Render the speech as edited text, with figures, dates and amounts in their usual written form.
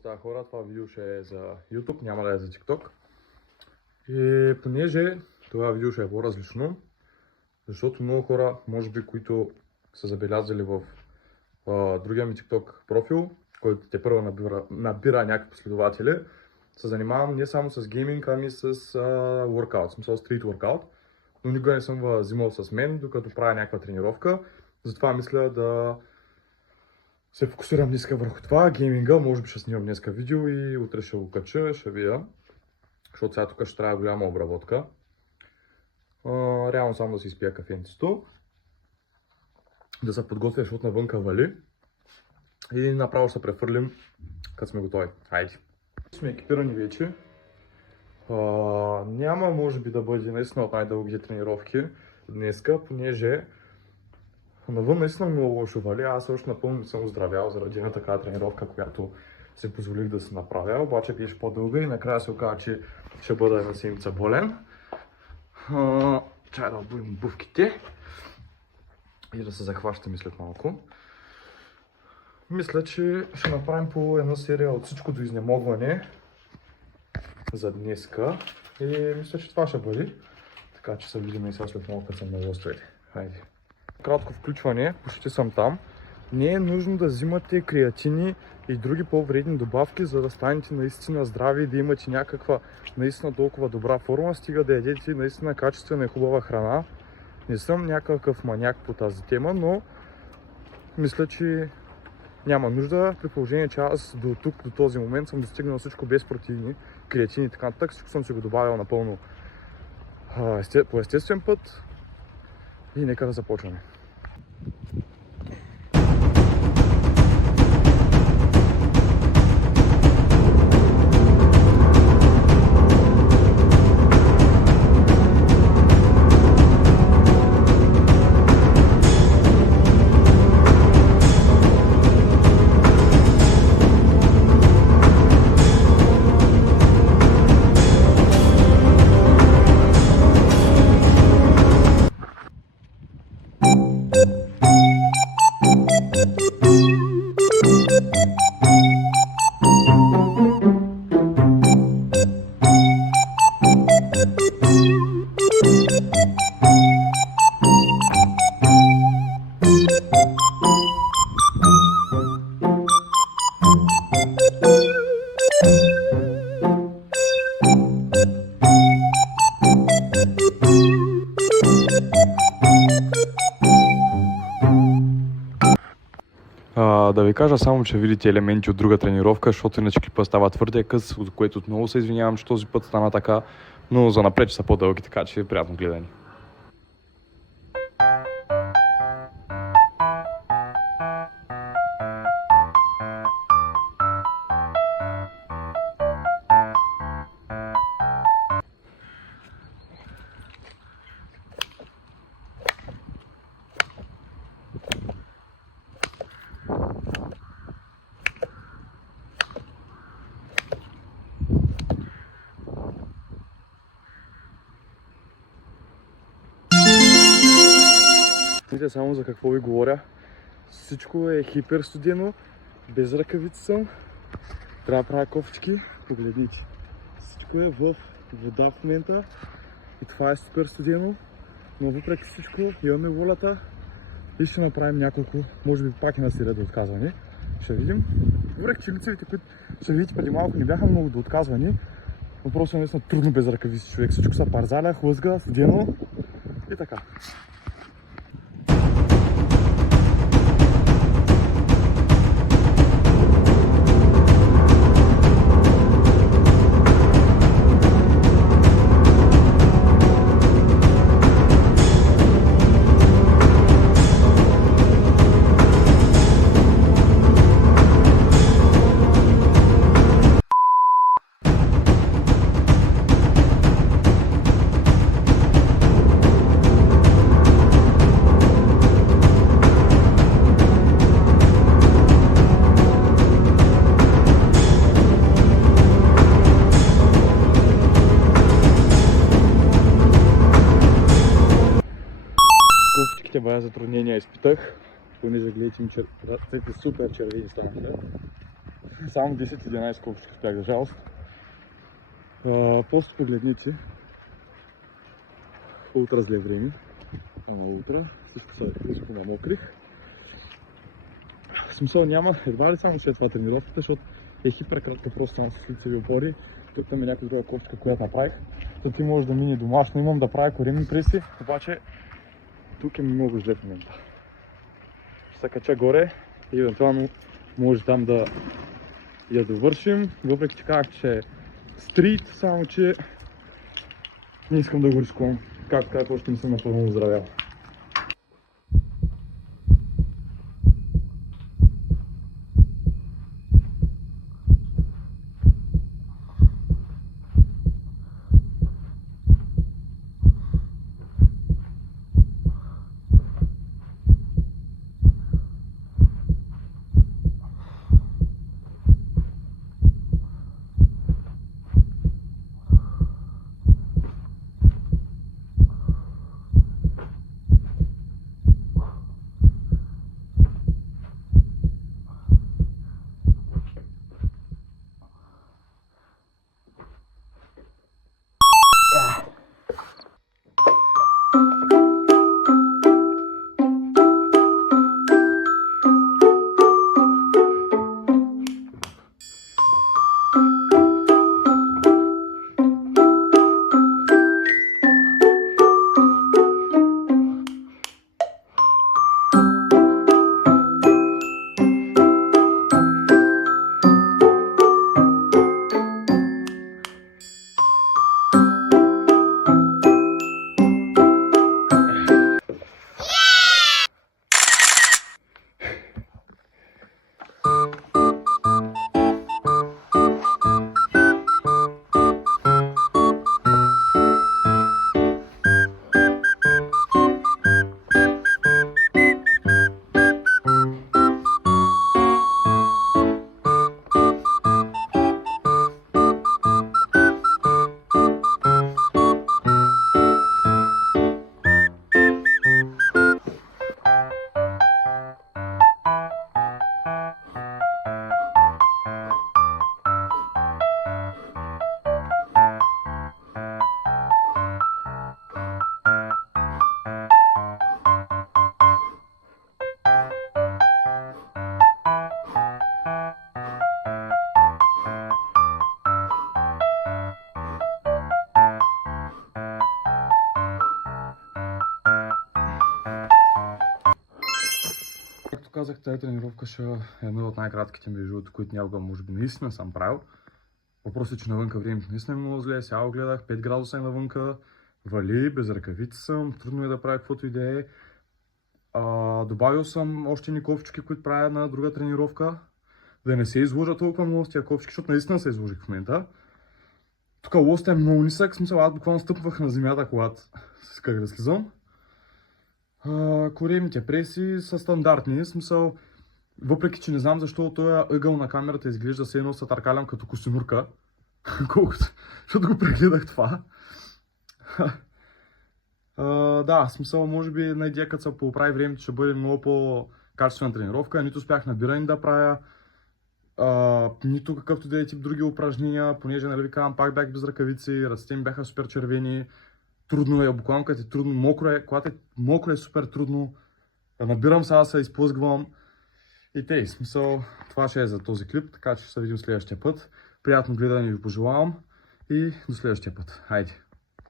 става хора, това видео ще е за YouTube, няма да е за TikTok. И понеже това видео ще е по-различно, защото много хора, може би, които са забелязали в другия ми TikTok профил, който те първо набира някакви последователи, се занимавам не само с гейминг, ами с workout, в смисъл стрит workout, но никога не съм взимал с мен, докато правя някаква тренировка. Затова мисля да се фокусирам днеска върху това, гейминга. Може би ще снимам днеска видео и утре ще го кача, ще видя. Защото сега тук ще трябва голяма обработка. Реално само да си изпия кафенцето. Да се подготвя, защото навънка вали. И направо ще се префърлим, като сме готови. Хайде! Сме екипирани вече. Няма може би да бъде наистина от най-дългите тренировки днеска, понеже навън наистина много лошо вали. Аз още напълно не съм оздравял заради една такава тренировка, която си позволих да се направя. Обаче беше по-дълга и накрая се оказа, че ще бъда една седмица болен. Чай да обуем обувките и да се захващаме след малко. Мисля, че ще направим по една серия от всичко до изнемогване за днеска. И мисля, че това ще бъде. Така че се видим и сега след малко, като съм на островите. Хайде. Кратко включване, почти съм там. Не е нужно да взимате креатини и други по-вредни добавки, за да станете наистина здрави и да имате някаква наистина толкова добра форма, стига да ядете наистина качествена и хубава храна. Не съм някакъв маняк по тази тема, но мисля, че няма нужда, при положение, че аз до тук, до този момент съм достигнал всичко без протеини, креатини и така нататък. Всичко съм си го добавил напълно по естествен път и нека да започваме. Да ви кажа само, че видите елементи от друга тренировка, защото иначе клипа става твърде къс, от което отново се извинявам, че този път стана така, но за напред са по-дълги, така че приятно гледане. Вижте само за какво ви говоря. Всичко е хипер студено, без ръкавици съм. Трябва да правя кофички. Погледнете. Всичко е в вода в момента и това е супер студено. Но въпреки всичко имаме волята и ще направим няколко, може би пак една серия до отказване. Ще видим. Въпреки че лицевите, които ще видите преди малко, не бяха много до отказване. Но просто е наистина трудно без ръкавици човек. Всичко са парзаля, хлъзга, студено и така. Бая затруднения изпитах, понеже гледайте ми ръцете супер червени станаха. Само 10-11 ковчега успях, за жалост. Просто погледнете. Утре зле време. Ама утре също са узко намокрих. В смисъл няма, едва ли само след това тренировката, защото е хиперкратка, просто само с лицеви опори. Тук там е някаква друга ковчега, която направих. Тук ти може да мине домашно, имам да правя коремни преси, обаче тук е много зле в момента. Ще се кача горе и евентуално може там да я довършим, въпреки че казах, че е стрит, само че не искам да го рискувам, както казах, още не съм напълно оздравял. Както казах, тази тренировка ще е една от най-кратките между другото, които някога може би наистина съм правил. Въпросът е, че навънка времето наистина е много зле. Сега го гледах, 5 градуса е навънка, вали, без ръкавици съм, трудно е да правя каквото и да е. Добавил съм още ни ковчики, които правя на друга тренировка. Да не се изложа толкова много с тия ковчики, защото наистина се изложих в момента. Тук лостът е много нисък, в смисъл аз буквално стъпвах на земята, когато исках да слизам. Коремните преси са стандартни, в смисъл, въпреки че не знам защо този ъгъл на камерата изглежда се едно се търкалям като костюмурка. Колкото, защото го прегледах това. Да, в смисъл, може би една идея, като се поправи времето, ще бъде много по-качествена тренировка. Нито успях набиране да правя, нито какъвто да е тип други упражнения, понеже, нали ви казвам, пак бях без ръкавици, ръцете ми бяха супер червени. Трудно е, буквално като е трудно, мокро е, когато е мокро е супер трудно. Набирам сега, се изплъзгвам. И тъй, смисъл, това ще е за този клип, така че ще се видим следващия път. Приятно гледане ви пожелавам и до следващия път. Хайде!